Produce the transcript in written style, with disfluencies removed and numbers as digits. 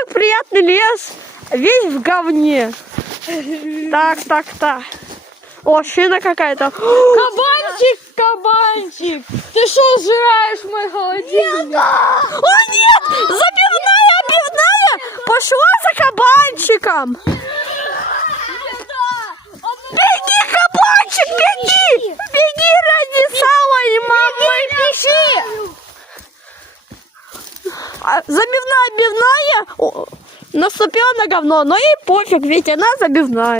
как приятный лес. Весь в говне. Так. О, шина какая-то. Кабанчик! Ты что сжираешь мой холодильник? О, нет! Забивная! Пошла за кабанчиком! Беги, кабанчик, беги! Беги ради сала и мамы! Забивная, наступила на говно, но ей пофиг, ведь она забивная.